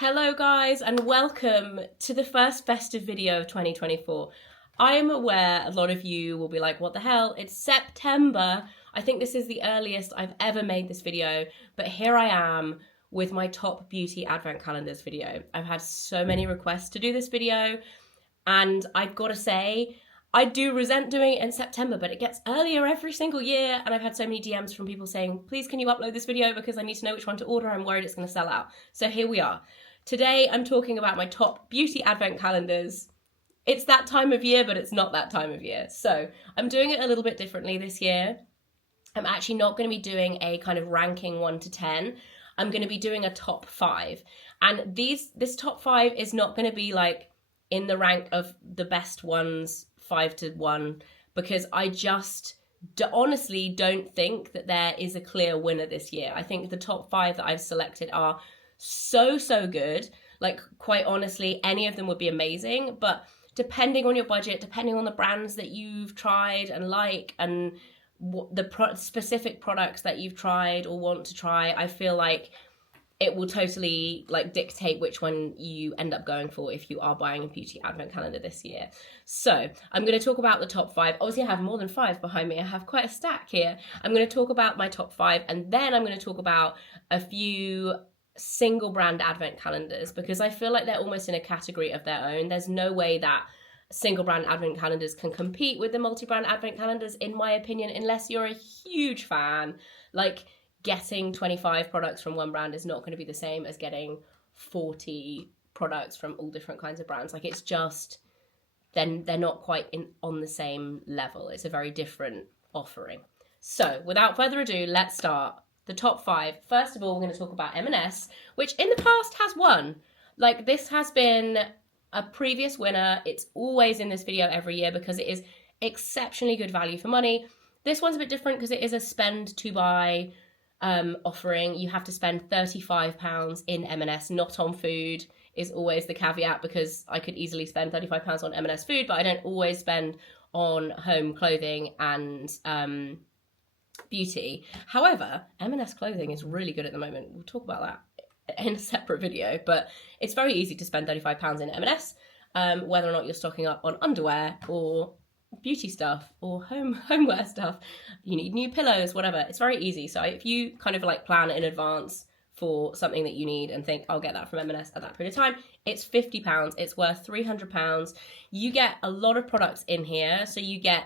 Hello guys and welcome to the first festive video of 2024. I am aware a lot of you will be like, what the hell? It's September. I think this is the earliest I've ever made this video, but here I am with my top beauty advent calendars video. I've had so many requests to do this video and I've got to say, I do resent doing it in September, but it gets earlier every single year. And I've had so many DMs from people saying, please can you upload this video because I need to know which one to order. I'm worried it's going to sell out. So here we are. Today I'm talking about my top beauty advent calendars. It's that time of year, but it's not that time of year. So I'm doing it a little bit differently this year. I'm actually not going to be doing a kind of ranking 1 to 10. I'm going to be doing a top 5. And this top 5 is not going to be like in the rank of the best ones 5 to 1, because I just honestly don't think that there is a clear winner this year. I think the top 5 that I've selected are so good. Like, quite honestly, any of them would be amazing, but depending on your budget, depending on the brands that you've tried and like, and what the specific products that you've tried or want to try, I feel like it will totally like dictate which one you end up going for if you are buying a beauty advent calendar this year. So I'm going to talk about the top 5. Obviously I have more than 5 behind me. I have quite a stack here. I'm going to talk about my top 5 and then I'm going to talk about a few single brand advent calendars because I feel like they're almost in a category of their own. There's no way that single brand advent calendars can compete with the multi-brand advent calendars, in my opinion, unless you're a huge fan. Like, getting 25 products from one brand is not going to be the same as getting 40 products from all different kinds of brands. Like, it's just, then they're not quite on the same level. It's a very different offering. So without further ado, let's start. The top 5. First of all, we're going to talk about M&S, which in the past has won. Like, this has been a previous winner. It's always in this video every year because it is exceptionally good value for money. This one's a bit different because it is a spend to buy offering. You have to spend £35 in M&S, not on food, is always the caveat, because I could easily spend £35 on M&S food, but I don't always spend on home clothing and beauty. However, M&S clothing is really good at the moment. We'll talk about that in a separate video, but it's very easy to spend £35 in M&S, whether or not you're stocking up on underwear or beauty stuff or homeware stuff. You need new pillows, whatever. It's very easy. So if you kind of like plan in advance for something that you need and think, I'll get that from M&S at that period of time, it's £50. It's worth £300. You get a lot of products in here. So you get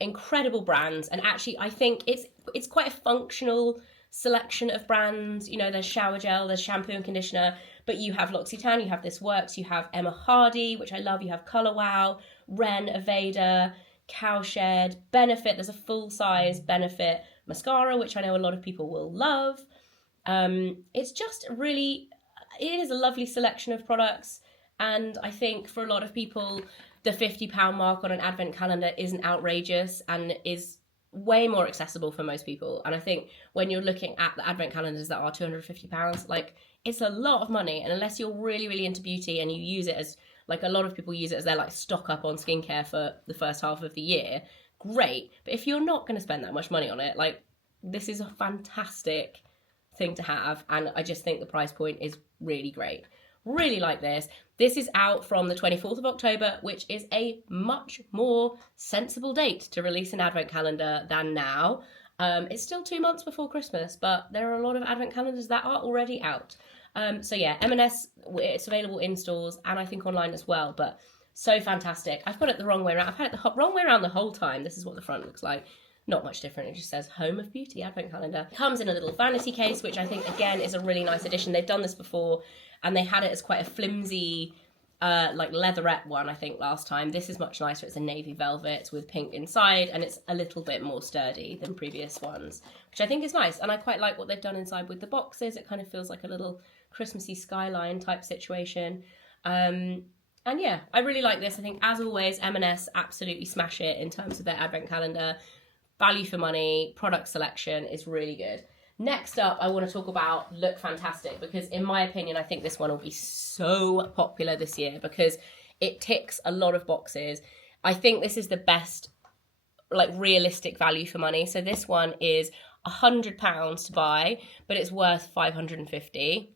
incredible brands, and actually I think it's quite a functional selection of brands. You know, there's shower gel, there's shampoo and conditioner, but you have L'Occitane, you have This Works, you have Emma Hardy, which I love, you have Colour Wow, Ren, Aveda, Cowshed, Benefit. There's a full-size Benefit mascara, which I know a lot of people will love. It's just really, it is a lovely selection of products, and I think for a lot of people the £50 mark on an advent calendar isn't outrageous and is way more accessible for most people. And I think when you're looking at the advent calendars that are £250, like, it's a lot of money. And unless you're really into beauty and you use it as, like, a lot of people use it as their like stock up on skincare for the first half of the year, great. But if you're not going to spend that much money on it, like, this is a fantastic thing to have. And I just think the price point is really great. Really like this. This is out from the 24th of October, which is a much more sensible date to release an advent calendar than now. It's still 2 months before Christmas, but there are a lot of advent calendars that are already out. So yeah, M&S, it's available in stores and I think online as well, but so fantastic. I've got it the wrong way around. I've had it the wrong way around the whole time. This is what the front looks like. Not much different. It just says Home of Beauty Advent Calendar. It comes in a little vanity case, which I think, again, is a really nice addition. They've done this before, and they had it as quite a flimsy, like leatherette one, I think, last time. This is much nicer. It's a navy velvet with pink inside, and it's a little bit more sturdy than previous ones, which I think is nice. And I quite like what they've done inside with the boxes. It kind of feels like a little Christmassy skyline type situation. And yeah, I really like this. I think, as always, M&S absolutely smash it in terms of their advent calendar. Value for money, product selection is really good. Next up, I want to talk about Lookfantastic, because in my opinion, I think this one will be so popular this year because it ticks a lot of boxes. I think this is the best, like, realistic value for money. So this one is £100 to buy, but it's worth £550.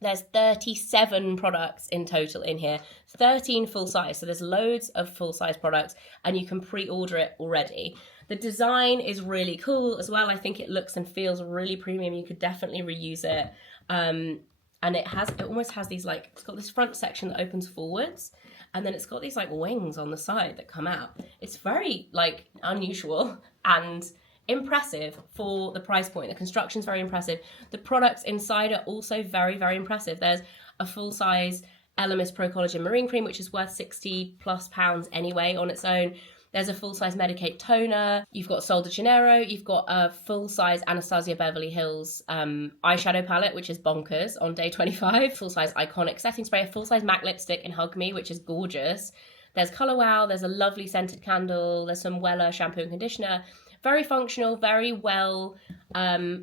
There's 37 products in total in here, 13 full size. So there's loads of full size products and you can pre-order it already. The design is really cool as well. I think it looks and feels really premium. You could definitely reuse it. And it almost has these like, it's got this front section that opens forwards and then it's got these like wings on the side that come out. It's very like unusual and impressive for the price point. The construction's very impressive. The products inside are also very, very impressive. There's a full-size Elemis Pro Collagen Marine Cream, which is worth £60+ anyway on its own. There's a full-size Medicate toner. You've got Sol de Janeiro. You've got a full-size Anastasia Beverly Hills eyeshadow palette, which is bonkers on day 25. Full-size Iconic setting spray. A full-size MAC lipstick in Hug Me, which is gorgeous. There's Colour Wow. There's a lovely scented candle. There's some Wella shampoo and conditioner. Very functional, very well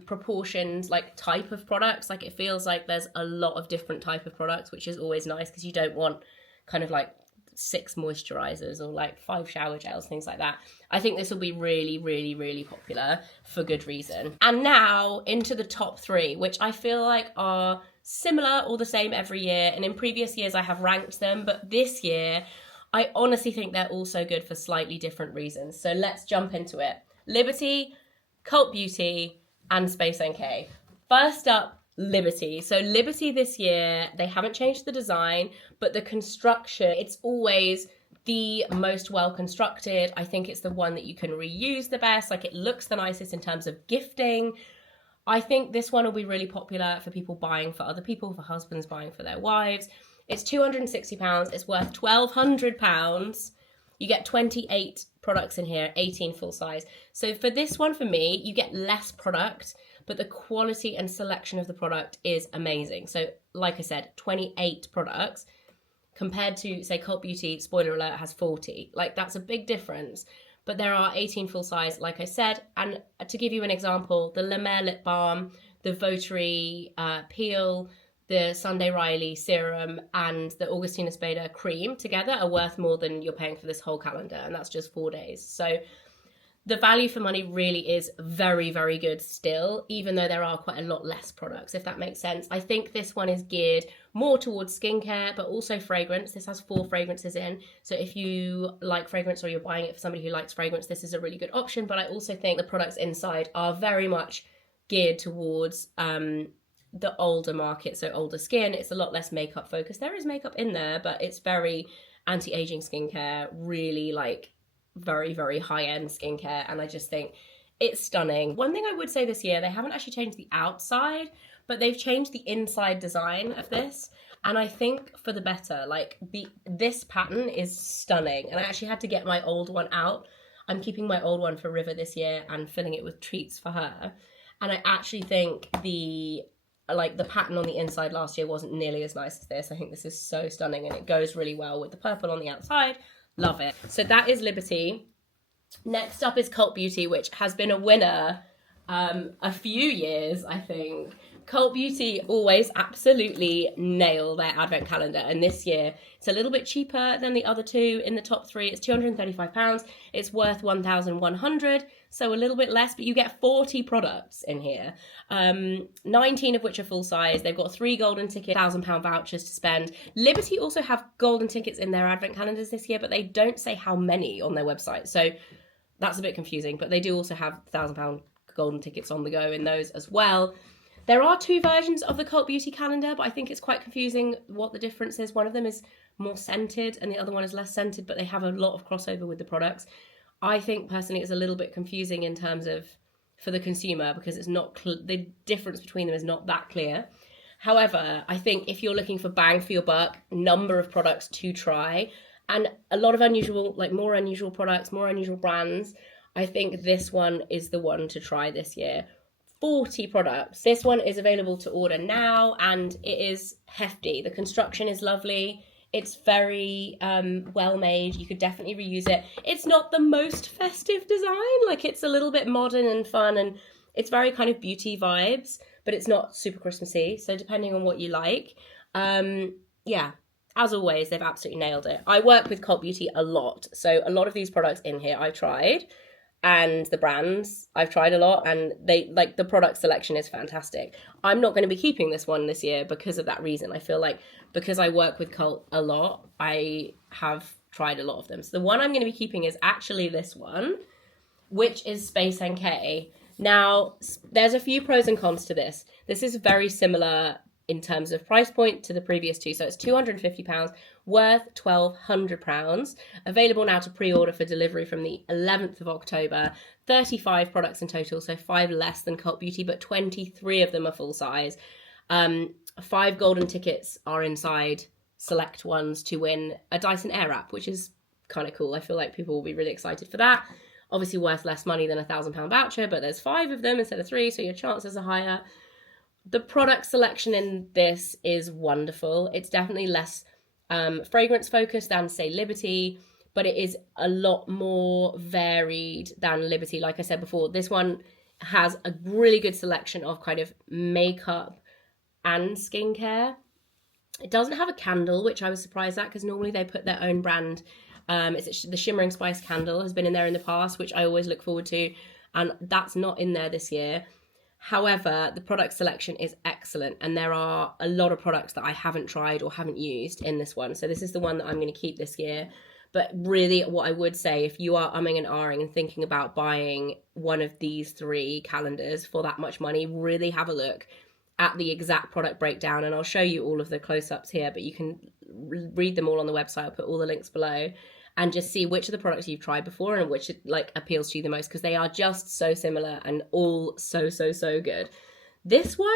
proportioned like type of products. Like it feels like there's a lot of different type of products, which is always nice because you don't want kind of like 6 moisturizers or like 5 shower gels, things like that. I think this will be really, really, really popular for good reason. And now into the top 3, which I feel like are similar or the same every year. And in previous years I have ranked them, but this year I honestly think they're also good for slightly different reasons. So let's jump into it. Liberty, Cult Beauty, and Space NK. First up, Liberty. So Liberty this year, they haven't changed the design, but the construction, it's always the most well constructed. I think it's the one that you can reuse the best. Like it looks the nicest in terms of gifting. I think this one will be really popular for people buying for other people, for husbands buying for their wives. It's £260. It's worth £1,200. You get 28 products in here, 18 full size. So for this one, for me, you get less product, but the quality and selection of the product is amazing. So like I said, 28 products compared to, say, Cult Beauty, spoiler alert, has 40. Like that's a big difference. But there are 18 full size, like I said. And to give you an example, the La Mer Lip Balm, the Votary Peel, the Sunday Riley serum and the Augustina Spada cream together are worth more than you're paying for this whole calendar, and that's just 4 days. So the value for money really is very, very good still, even though there are quite a lot less products, if that makes sense. I think this one is geared more towards skincare, but also fragrance. This has 4 fragrances in. So if you like fragrance or you're buying it for somebody who likes fragrance, this is a really good option. But I also think the products inside are very much geared towards the older market, so older skin. It's a lot less makeup focused. There is makeup in there, but it's very anti-aging skincare, really like very, very high-end skincare, and I just think it's stunning. One thing I would say this year, they haven't actually changed the outside, but they've changed the inside design of this, and I think for the better. Like this pattern is stunning, and I actually had to get my old one out. I'm keeping my old one for River this year and filling it with treats for her, and I actually think the pattern on the inside last year wasn't nearly as nice as this. I think this is so stunning and it goes really well with the purple on the outside. Love it. So that is Liberty. Next up is Cult Beauty, which has been a winner a few years, I think. Cult Beauty always absolutely nail their advent calendar, and this year it's a little bit cheaper than the other two in the top 3. It's £235. It's worth £1,100, so a little bit less, but you get 40 products in here, 19 of which are full size. They've got 3 golden ticket, £1,000 vouchers to spend. Liberty also have golden tickets in their advent calendars this year, but they don't say how many on their website, so that's a bit confusing, but they do also have £1,000 golden tickets on the go in those as well. There are 2 versions of the Cult Beauty calendar, but I think it's quite confusing what the difference is. One of them is more scented and the other one is less scented, but they have a lot of crossover with the products. I think personally it's a little bit confusing in terms of for the consumer because it's not the difference between them is not that clear. However, I think if you're looking for bang for your buck, number of products to try and a lot of unusual, like more unusual products, more unusual brands, I think this one is the one to try this year. 40 products. This one is available to order now and it is hefty. The construction is lovely. It's very well made. You could definitely reuse it. It's not the most festive design. Like it's a little bit modern and fun and it's very kind of beauty vibes, but it's not super Christmassy. So depending on what you like. Yeah, as always, they've absolutely nailed it. I work with Cult Beauty a lot. So a lot of these products in here I tried. and the brands I've tried a lot, and they like the product selection is fantastic. I'm not going to be keeping this one this year because of that reason. I feel like because I work with Cult a lot, I have tried a lot of them. So the one I'm going to be keeping is actually this one, which is Space NK. Now, there's a few pros and cons to this. This is very similar in terms of price point to the previous two. So it's £250, worth £1,200. Available now to pre-order for delivery from the 11th of October. 35 products in total, so 5 less than Cult Beauty, but 23 of them are full size. 5 golden tickets are inside select ones to win a Dyson Airwrap, which is kind of cool. I feel like people will be really excited for that. Obviously worth less money than a £1,000 voucher, but there's 5 of them instead of 3, so your chances are higher. The product selection in this is wonderful. It's definitely less fragrance focused than, say, Liberty, but it is a lot more varied than Liberty. Like I said before, this one has a really good selection of kind of makeup and skincare. It doesn't have a candle, which I was surprised at because normally they put their own brand. It's the Shimmering Spice candle has been in there in the past, which I always look forward to, and that's not in there this year. However, the product selection is excellent, and there are a lot of products that I haven't tried or haven't used in this one. So this is the one that I'm going to keep this year. But really, what I would say, if you are umming and ahhing and thinking about buying one of these 3 calendars for that much money, really have a look at the exact product breakdown. And I'll show you all of the close-ups here, but you can read them all on the website. I'll put all the links below. And just see which of the products you've tried before and which like appeals to you the most, because they are just so similar and all so good. This one,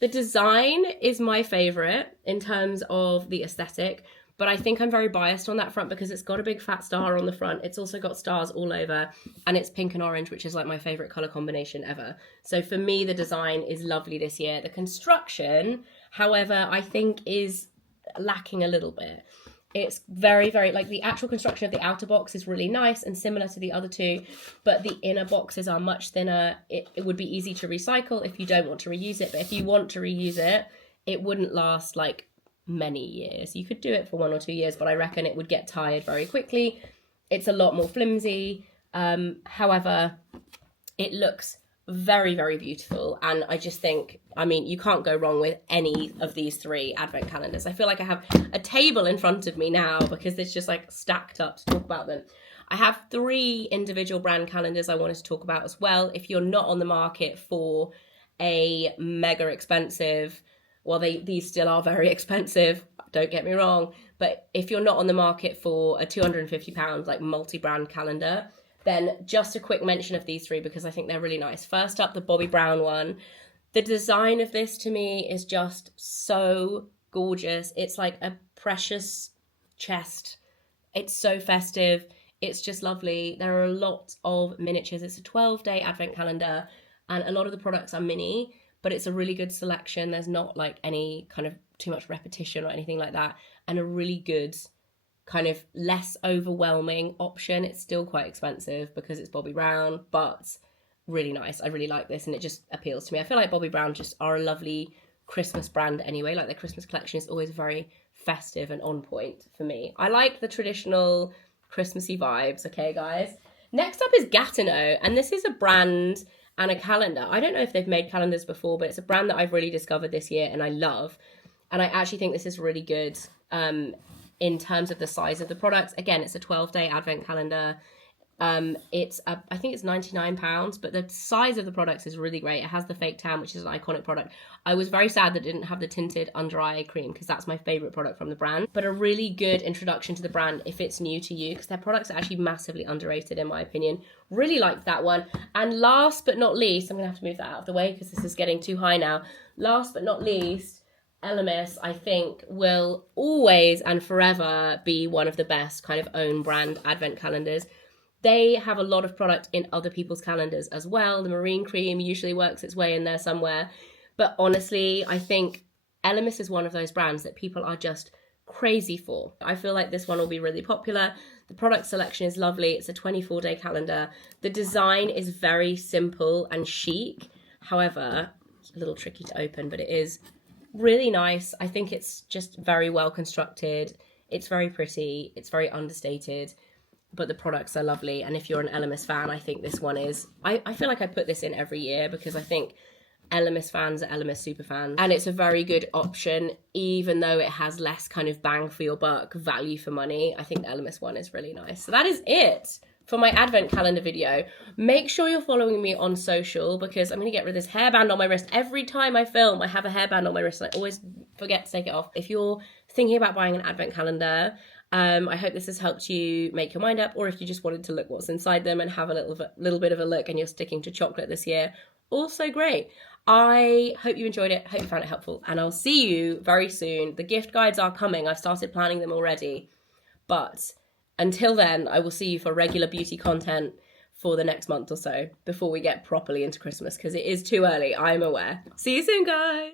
the design is my favorite in terms of the aesthetic, but I think I'm very biased on that front because it's got a big fat star on the front. It's also got stars all over, and it's pink and orange, which is like my favorite color combination ever. So for me, the design is lovely this year. The construction, however, I think is lacking a little bit. It's very, like the actual construction of the outer box is really nice and similar to the other two, but the inner boxes are much thinner. It would be easy to recycle if you don't want to reuse it, but if you want to reuse it, it wouldn't last like many years. You could do it for 1 or 2 years, but I reckon it would get tired very quickly. It's a lot more flimsy. However, it looks very, very beautiful, and I just think, I mean, you can't go wrong with any of these 3 advent calendars. I feel like I have a table in front of me now because it's just like stacked up to talk about them. I have 3 individual brand calendars I wanted to talk about as well. If you're not on the market for a mega expensive, well, these still are very expensive, don't get me wrong, but if you're not on the market for a £250 like multi-brand calendar, then just a quick mention of these 3 because I think they're really nice. First up, the Bobbi Brown one. The design of this to me is just so gorgeous. It's like a precious chest. It's so festive. It's just lovely. There are a lot of miniatures. It's a 12-day advent calendar, and a lot of the products are mini, but it's a really good selection. There's not like any kind of too much repetition or anything like that, and a really good kind of less overwhelming option. It's still quite expensive because it's Bobbi Brown, but really nice. I really like this, and it just appeals to me. I feel like Bobbi Brown just are a lovely Christmas brand anyway. Like their Christmas collection is always very festive and on point for me. I like the traditional Christmassy vibes. Okay, guys. Next up is Gatineau, and this is a brand and a calendar. I don't know if they've made calendars before, but it's a brand that I've really discovered this year and I love. And I actually think this is really good in terms of the size of the products. Again, it's a 12-day advent calendar. I think it's £99, but the size of the products is really great. It has the fake tan, which is an iconic product. I was very sad that it didn't have the tinted under eye cream because that's my favorite product from the brand, but a really good introduction to the brand if it's new to you, because their products are actually massively underrated in my opinion. Really liked that one. And last but not least, I'm gonna have to move that out of the way because this is getting too high now. Last but not least, Elemis, I think, will always and forever be one of the best kind of own brand advent calendars. They have a lot of product in other people's calendars as well. The marine cream usually works its way in there somewhere. But honestly, I think Elemis is one of those brands that people are just crazy for. I feel like this one will be really popular. The product selection is lovely. It's a 24-day calendar. The design is very simple and chic. However, it's a little tricky to open, but it is really nice. I think it's just very well constructed. It's very pretty. It's very understated. but the products are lovely. And if you're an Elemis fan, I think this one is, I feel like I put this in every year because I think Elemis fans are Elemis super fans, and it's a very good option, even though it has less kind of bang for your buck, value for money. I think the Elemis one is really nice. So that is it for my advent calendar video. Make sure you're following me on social, because I'm going to get rid of this hairband on my wrist. Every time I film, I have a hairband on my wrist and I always forget to take it off. If you're thinking about buying an advent calendar, I hope this has helped you make your mind up, or if you just wanted to look what's inside them and have a little bit of a look and you're sticking to chocolate this year, also great. I hope you enjoyed it, hope you found it helpful, and I'll see you very soon. The gift guides are coming. I've started planning them already, but until then, I will see you for regular beauty content for the next month or so before we get properly into Christmas, because it is too early, I'm aware. See you soon, guys!